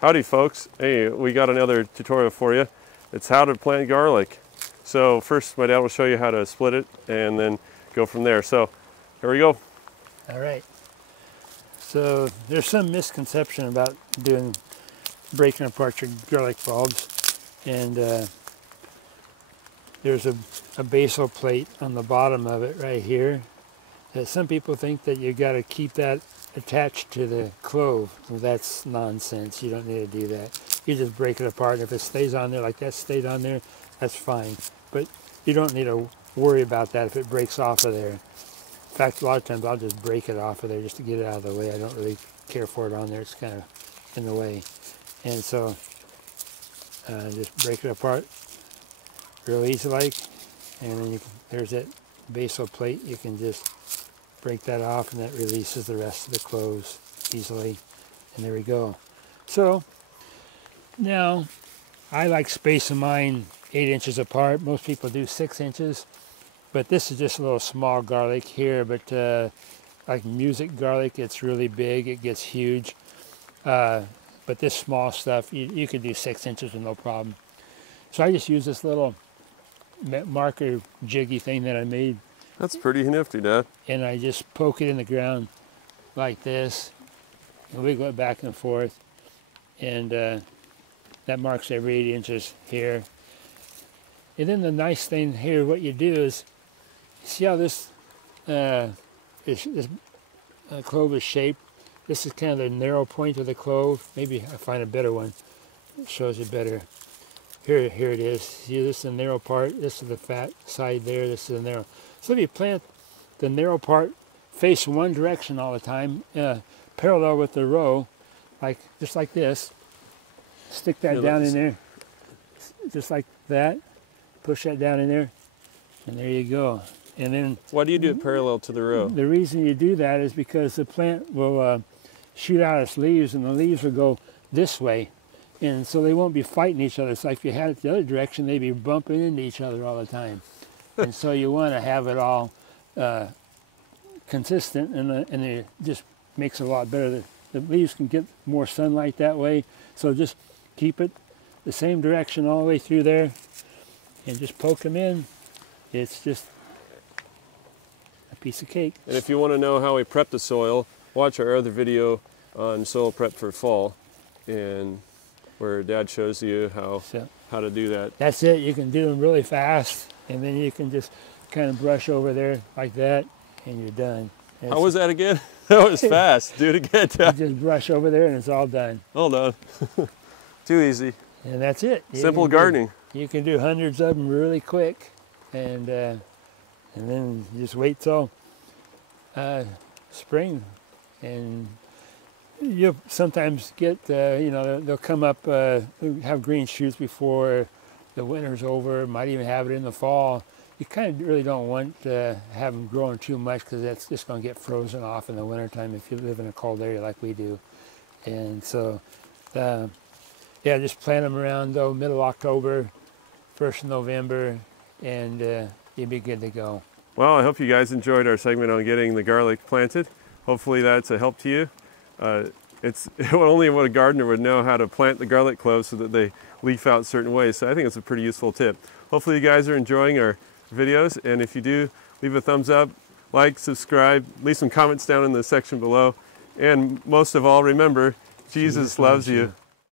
Howdy folks. Hey, we got another tutorial for you. It's how to plant garlic. So first my dad will show you how to split it and then go from there. So here we go. All right. So there's some misconception about breaking apart your garlic bulbs, and there's a basal plate on the bottom of it right here. Some people think that you got to keep that attached to the clove. Well, that's nonsense. You don't need to do that. You just break it apart, and if it stays on there like that stayed on there, that's fine. But you don't need to worry about that if it breaks off of there. In fact, a lot of times I'll just break it off of there just to get it out of the way. I don't really care for it on there. It's kind of in the way. And so just break it apart real easy like, and then there's that basal plate. You can just break that off, and that releases the rest of the cloves easily. And there we go. So now I like spacing mine 8 inches apart. Most people do 6 inches, but this is just a little small garlic here. But like music garlic, it's really big, it gets huge. But this small stuff, you could do 6 inches with no problem. So I just use this little marker jiggy thing that I made. That's pretty nifty, Dad. And I just poke it in the ground like this, and wiggle it back and forth. And that marks every 8 inches here. And then the nice thing here, what you do is, see how this clove is shaped? This is kind of the narrow point of the clove. Maybe I find a better one. It shows you better. Here it is. See, this is the narrow part. This is the fat side there. This is the narrow. So if you plant the narrow part face one direction all the time, parallel with the row, just like this, stick that down in there, just like that. Push that down in there, and there you go. And then, why do you do it parallel to the row? The reason you do that is because the plant will shoot out its leaves, and the leaves will go this way, and so they won't be fighting each other. It's like if you had it the other direction, they'd be bumping into each other all the time. And so you want to have it all consistent, and it just makes it a lot better. The leaves can get more sunlight that way, so just keep it the same direction all the way through there, and just poke them in. It's just a piece of cake. And if you want to know how we prep the soil, watch our other video on soil prep for fall, and where Dad shows you how to do that. That's it. You can do them really fast, and then you can just kind of brush over there like that, and you're done. How was that again? That was fast. Do it again, Dad. You just brush over there, and it's all done. All done. Too easy. And that's it. Simple gardening. You can do hundreds of them really quick, and then you just wait till spring, and you'll sometimes get they'll come up, have green shoots before the winter's over. Might even have it in the fall. You kind of really don't want to have them growing too much, because that's just going to get frozen off in the wintertime if you live in a cold area like we do. And so yeah, just plant them around though middle October, 1st of November, and you'll be good to go. Well, I hope you guys enjoyed our segment on getting the garlic planted. Hopefully that's a help to you. It's only what a gardener would know, how to plant the garlic cloves so that they leaf out certain ways. So I think it's a pretty useful tip. Hopefully you guys are enjoying our videos, and if you do, leave a thumbs up, like, subscribe, leave some comments down in the section below, and most of all, remember, Jesus loves you.